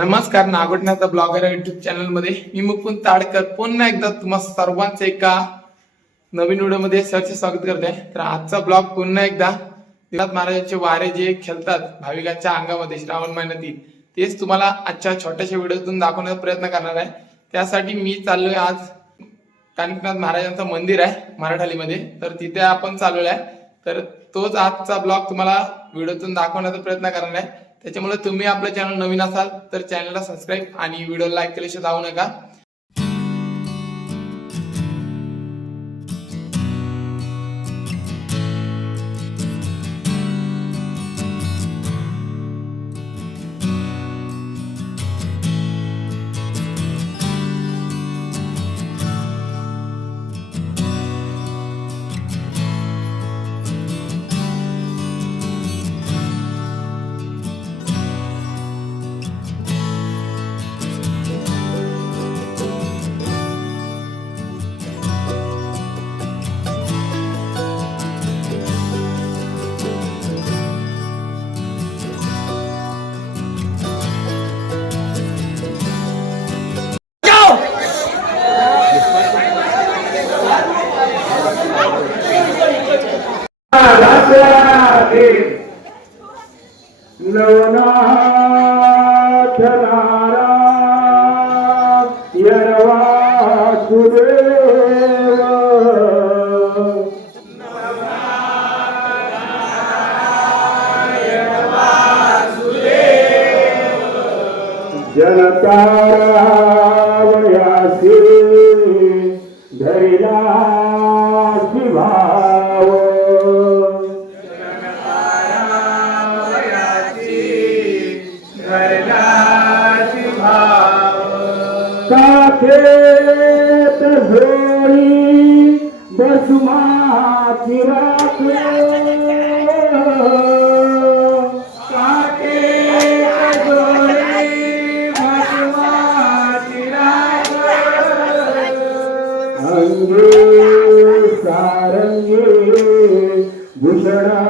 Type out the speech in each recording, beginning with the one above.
नमस्कार नागोटण्याचा blogger YouTube चॅनलमध्ये मी मुकुंद ताडकर. पुन्हा एकदा तुम्हा सर्वांचे एका नवीन व्हिडिओमध्ये स्वागत करते तर आजचा ब्लॉग पुन्हा एकदा दिनाथ महाराजांचे वारे जे खेळतात भाविकांच्या अंगामध्ये श्रावण महिन्यातील तेच तुम्हाला आजच्या छोट्याशा व्हिडिओतून दाखवण्याचा प्रयत्न करणार आहे. त्यासाठी मी चाललोय आज कानिकनाथ महाराजांचं मंदिर आहे मराठालीमध्ये. तर तिथे आपण चाललेलो आहे तर तोच आजचा ब्लॉग तुम्हाला व्हिडिओतून दाखवण्याचा प्रयत्न करणार आहे. त्याच्यामुळे तुम्ही आपलं चॅनल नवीन असाल तर चॅनलला सबस्क्राईब आणि व्हिडिओ लाईक केल्याशिवाय जाऊ नका. सारंगे भूषणा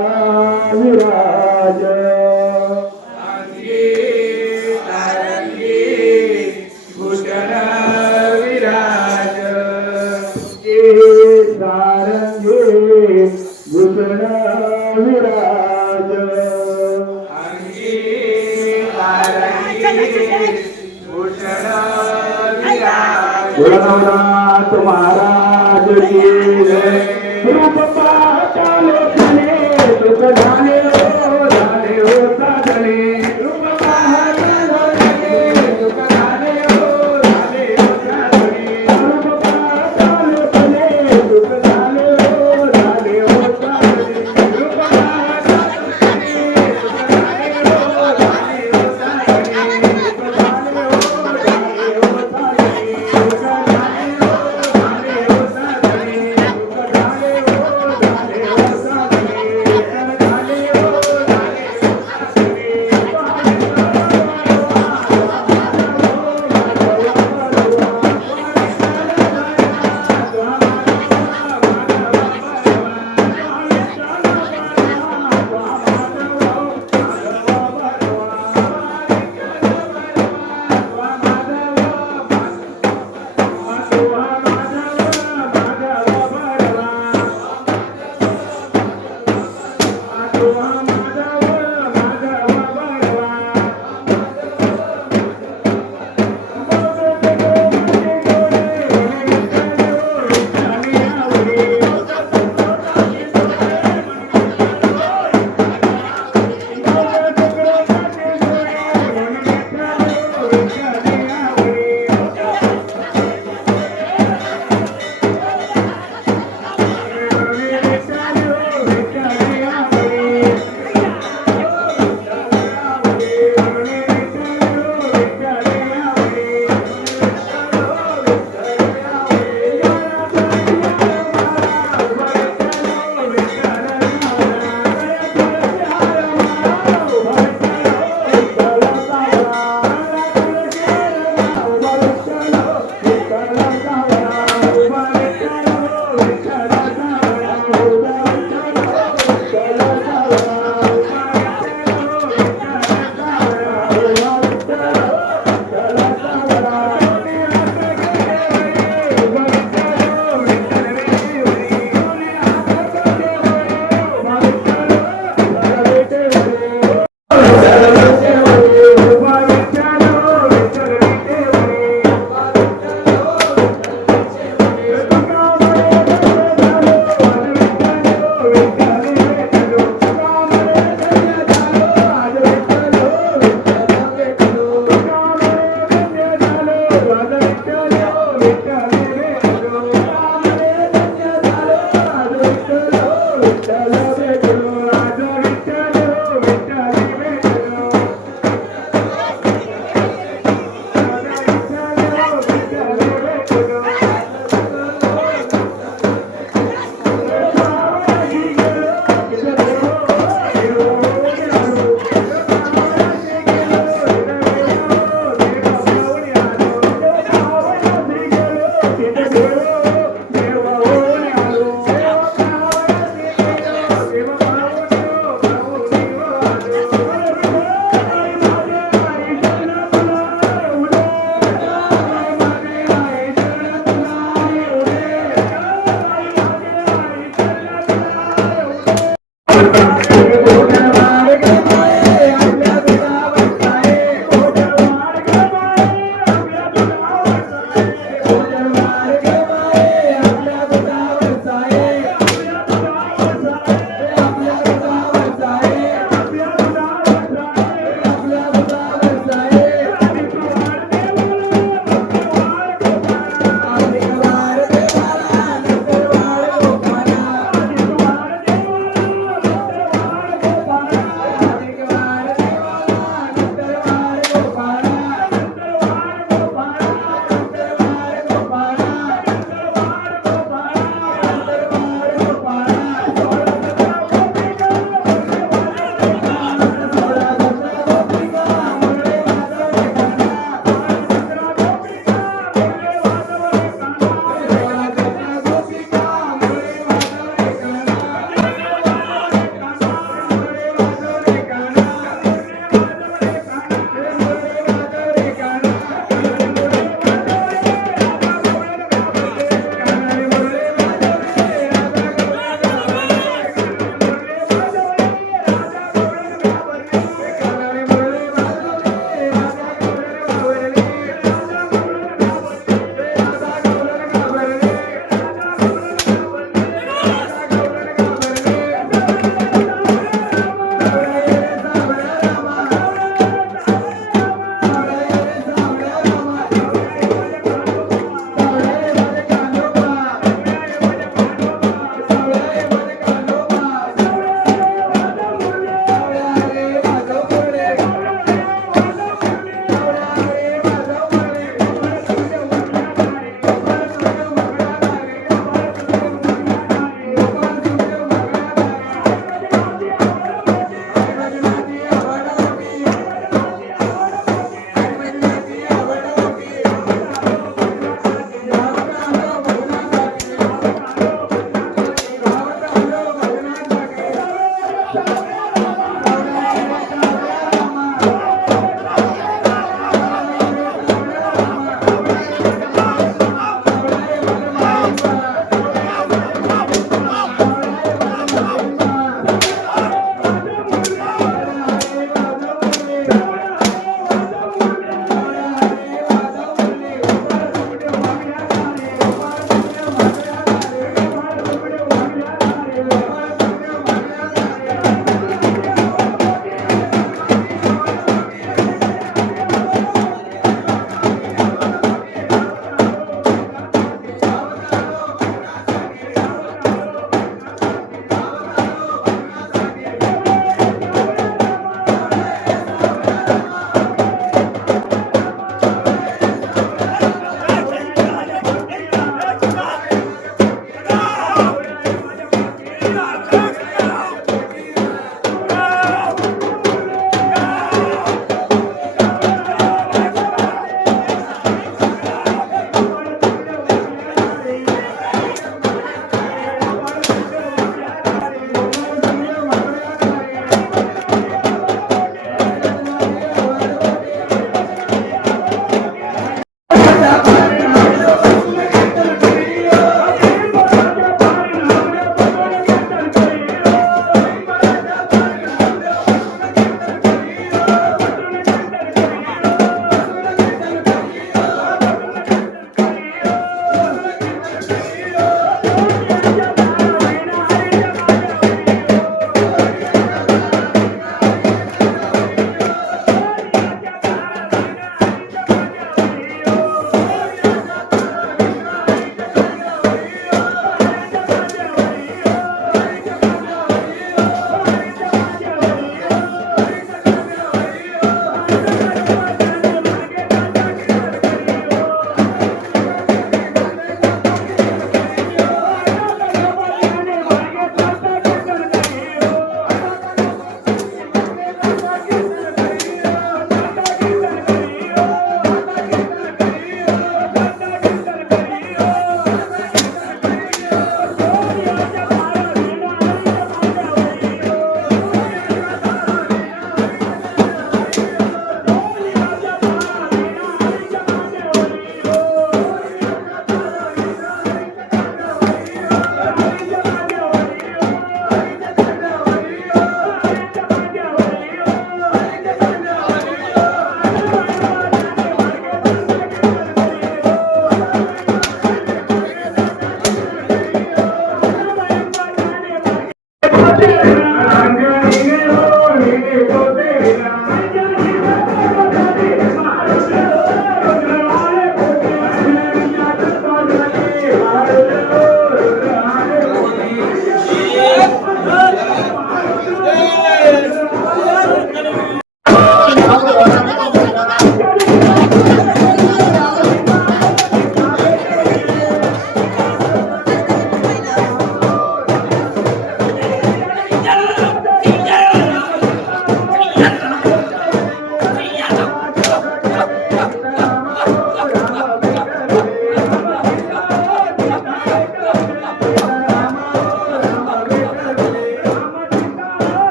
विराज सारंगे महाराज की जय. రూప పాఠాలు కనే దుఃఖ